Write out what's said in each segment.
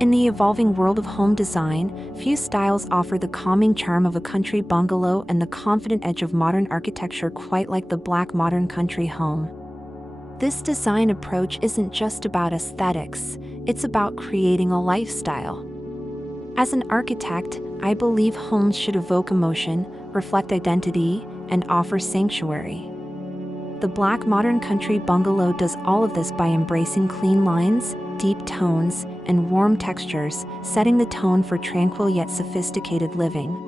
In the evolving world of home design, few styles offer the calming charm of a country bungalow and the confident edge of modern architecture quite like the Black modern country home. This design approach isn't just about aesthetics, it's about creating a lifestyle. As an architect, I believe homes should evoke emotion, reflect identity, and offer sanctuary. The Black modern country bungalow does all of this by embracing clean lines, deep tones, and warm textures, setting the tone for tranquil yet sophisticated living.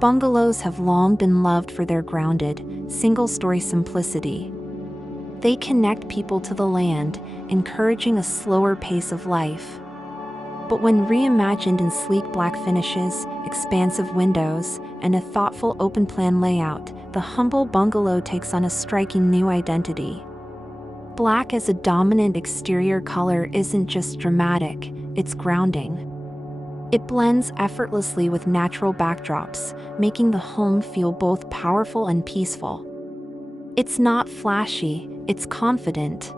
Bungalows have long been loved for their grounded, single-story simplicity. They connect people to the land, encouraging a slower pace of life. But when reimagined in sleek black finishes, expansive windows, and a thoughtful open-plan layout, the humble bungalow takes on a striking new identity. Black as a dominant exterior color isn't just dramatic, it's grounding. It blends effortlessly with natural backdrops, making the home feel both powerful and peaceful. It's not flashy, it's confident.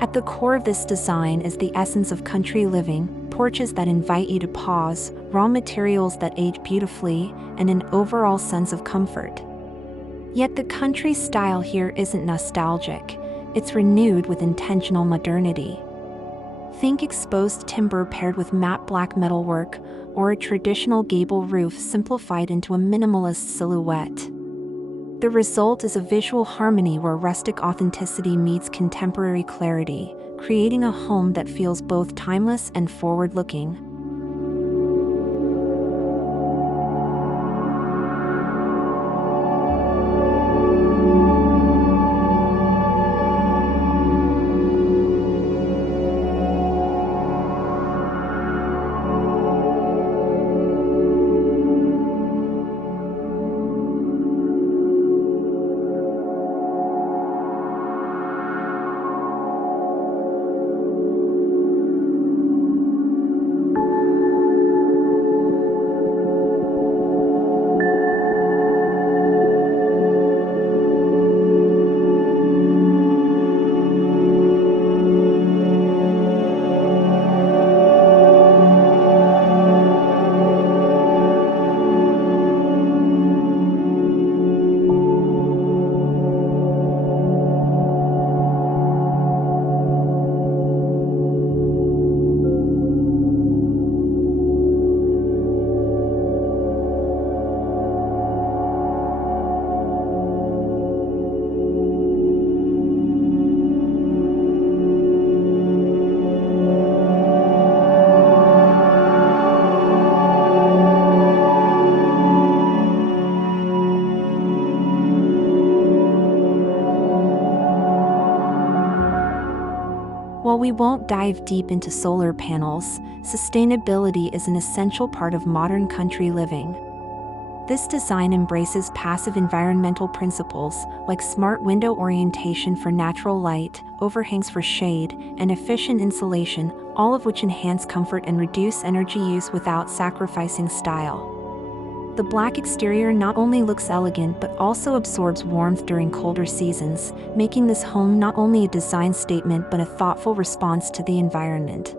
At the core of this design is the essence of country living: porches that invite you to pause, raw materials that age beautifully, and an overall sense of comfort. Yet the country style here isn't nostalgic, it's renewed with intentional modernity. Think exposed timber paired with matte black metalwork, or a traditional gable roof simplified into a minimalist silhouette. The result is a visual harmony where rustic authenticity meets contemporary clarity, creating a home that feels both timeless and forward-looking. we won't dive deep into solar panels, sustainability is an essential part of modern country living. This design embraces passive environmental principles like smart window orientation for natural light, overhangs for shade, and efficient insulation, all of which enhance comfort and reduce energy use without sacrificing style. The black exterior not only looks elegant but also absorbs warmth during colder seasons, making this home not only a design statement but a thoughtful response to the environment.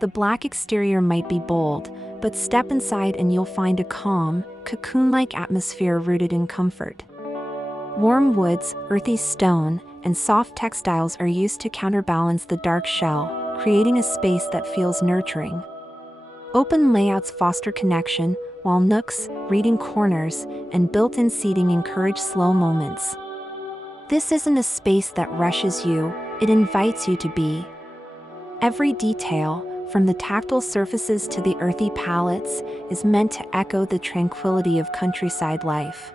The black exterior might be bold, but step inside and you'll find a calm, cocoon-like atmosphere rooted in comfort. Warm woods, earthy stone, and soft textiles are used to counterbalance the dark shell, creating a space that feels nurturing. Open layouts foster connection, while nooks, reading corners, and built-in seating encourage slow moments. This isn't a space that rushes you, it invites you to be. Every detail, from the tactile surfaces to the earthy palettes, is meant to echo the tranquility of countryside life.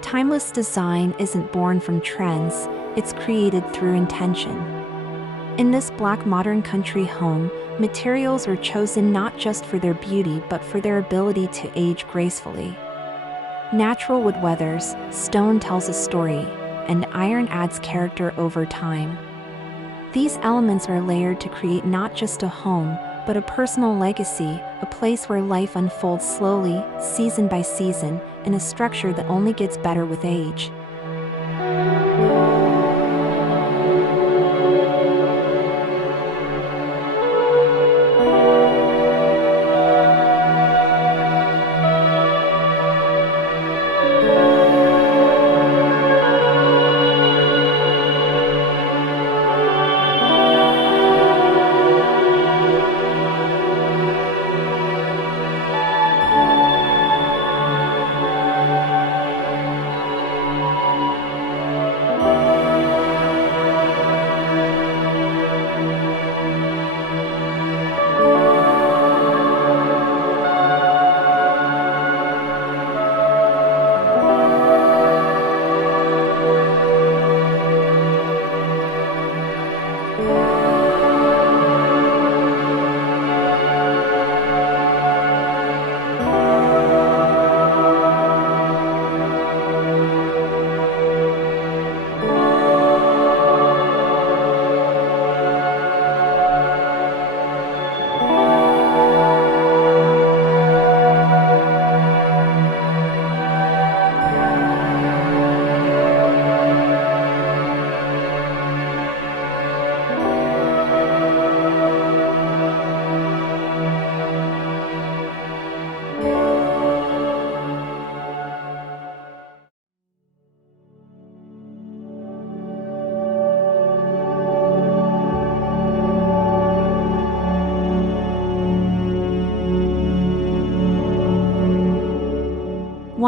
Timeless design isn't born from trends, it's created through intention. In this black modern country home, materials are chosen not just for their beauty but for their ability to age gracefully. Natural wood weathers, stone tells a story, and iron adds character over time. These elements are layered to create not just a home, but a personal legacy, a place where life unfolds slowly, season by season, in a structure that only gets better with age.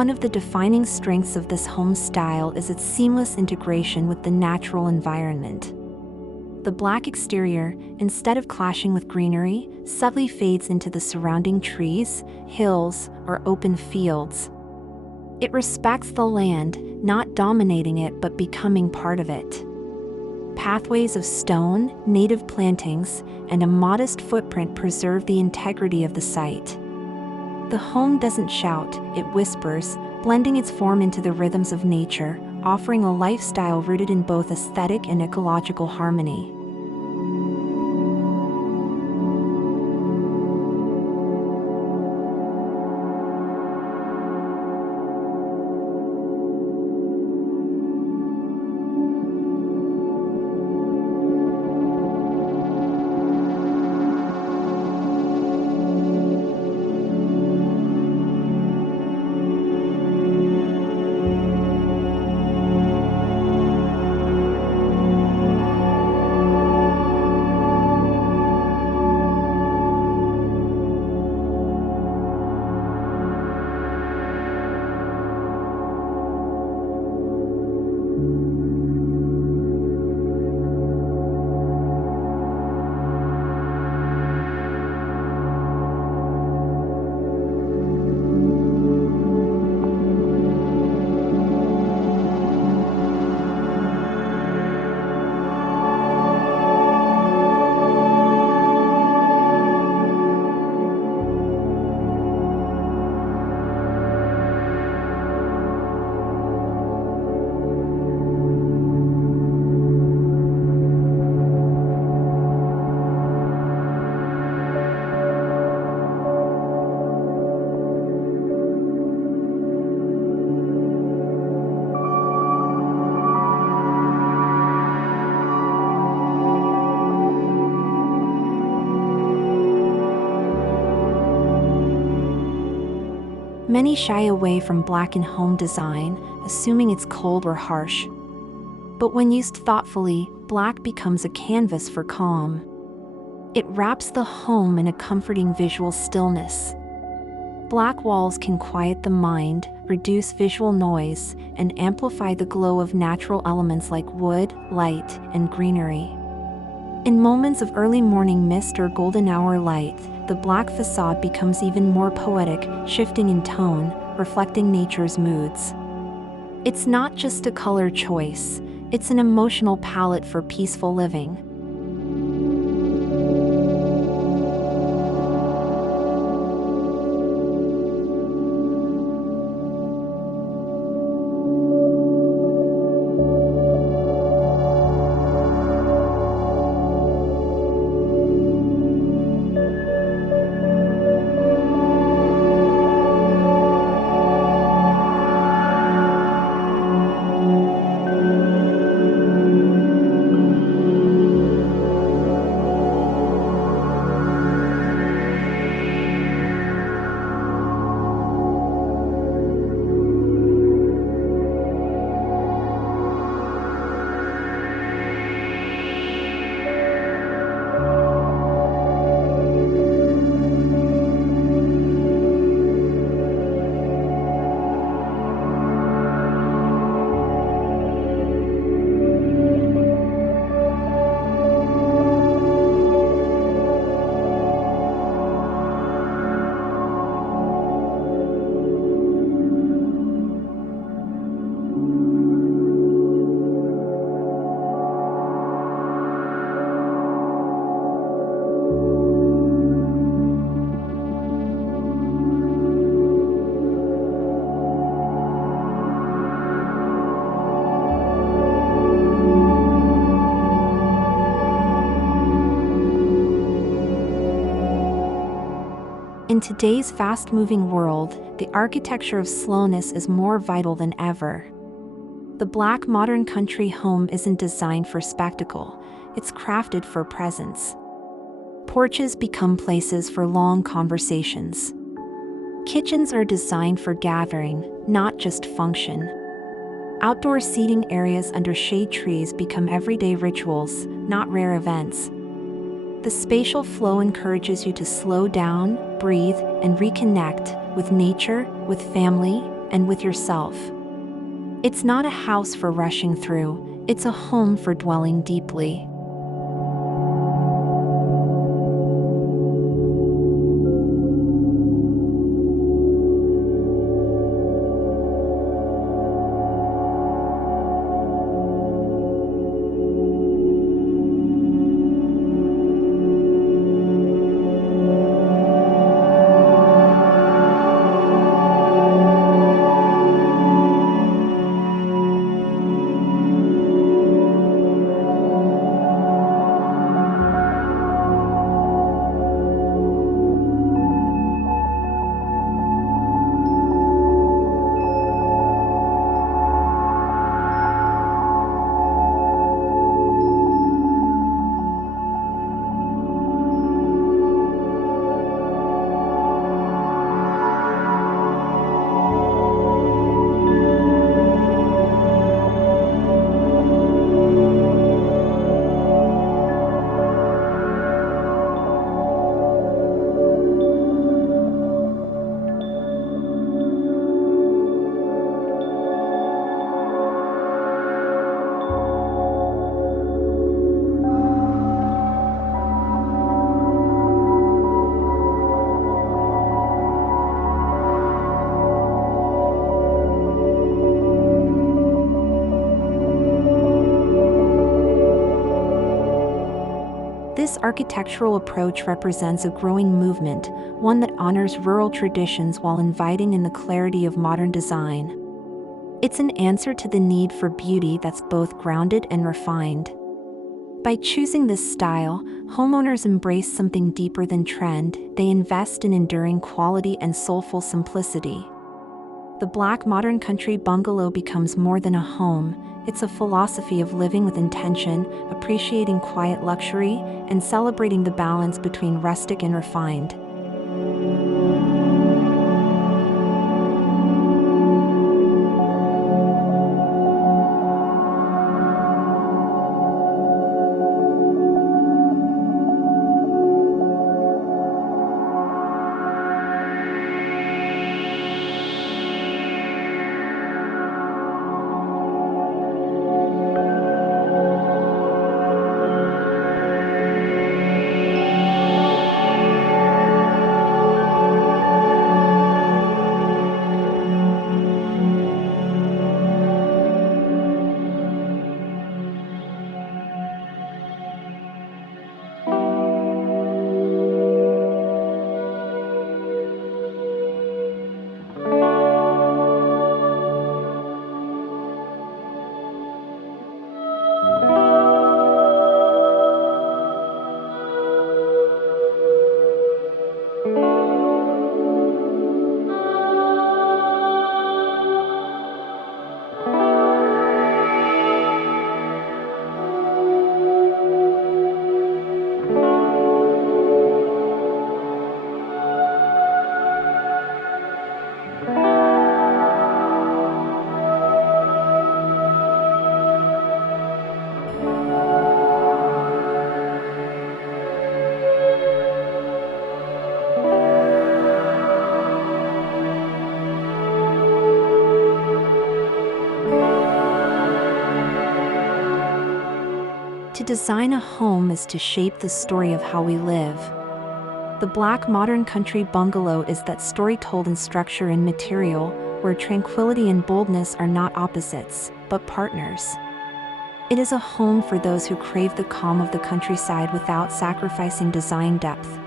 One of the defining strengths of this home style is its seamless integration with the natural environment. The black exterior, instead of clashing with greenery, subtly fades into the surrounding trees, hills, or open fields. It respects the land, not dominating it but becoming part of it. Pathways of stone, native plantings, and a modest footprint preserve the integrity of the site. The home doesn't shout, it whispers, blending its form into the rhythms of nature, offering a lifestyle rooted in both aesthetic and ecological harmony. Many shy away from black in home design, assuming it's cold or harsh. But when used thoughtfully, black becomes a canvas for calm. It wraps the home in a comforting visual stillness. Black walls can quiet the mind, reduce visual noise, and amplify the glow of natural elements like wood, light, and greenery. In moments of early morning mist or golden hour light, the black facade becomes even more poetic, shifting in tone, reflecting nature's moods. It's not just a color choice, it's an emotional palette for peaceful living. In today's fast-moving world, the architecture of slowness is more vital than ever. The black modern country home isn't designed for spectacle, it's crafted for presence. Porches become places for long conversations. Kitchens are designed for gathering, not just function. Outdoor seating areas under shade trees become everyday rituals, not rare events. The spatial flow encourages you to slow down, breathe, and reconnect with nature, with family, and with yourself. It's not a house for rushing through, it's a home for dwelling deeply. This architectural approach represents a growing movement, one that honors rural traditions while inviting in the clarity of modern design. It's an answer to the need for beauty that's both grounded and refined. By choosing this style, homeowners embrace something deeper than trend. They invest in enduring quality and soulful simplicity. The Black modern country bungalow becomes more than a home. It's a philosophy of living with intention, appreciating quiet luxury, and celebrating the balance between rustic and refined. To design a home is to shape the story of how we live. The Black modern country bungalow is that story told in structure and material, where tranquility and boldness are not opposites, but partners. It is a home for those who crave the calm of the countryside without sacrificing design depth.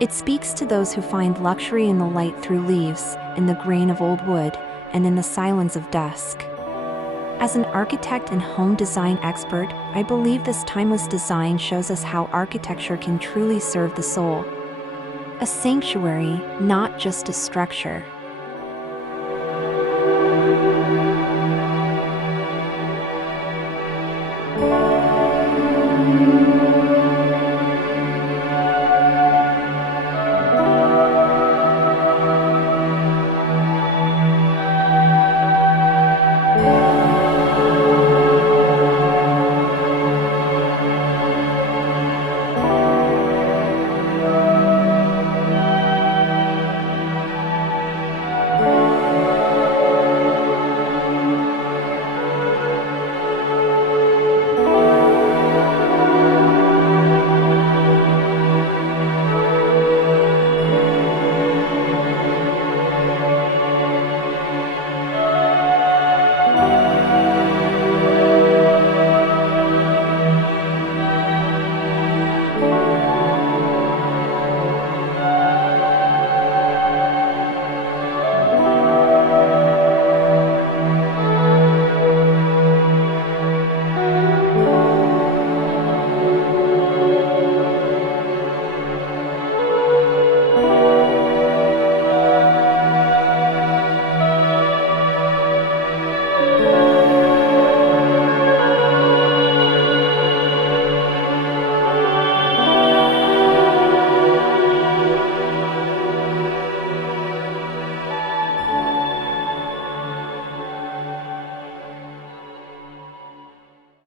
It speaks to those who find luxury in the light through leaves, in the grain of old wood, and in the silence of dusk. As an architect and home design expert, I believe this timeless design shows us how architecture can truly serve the soul. A sanctuary, not just a structure.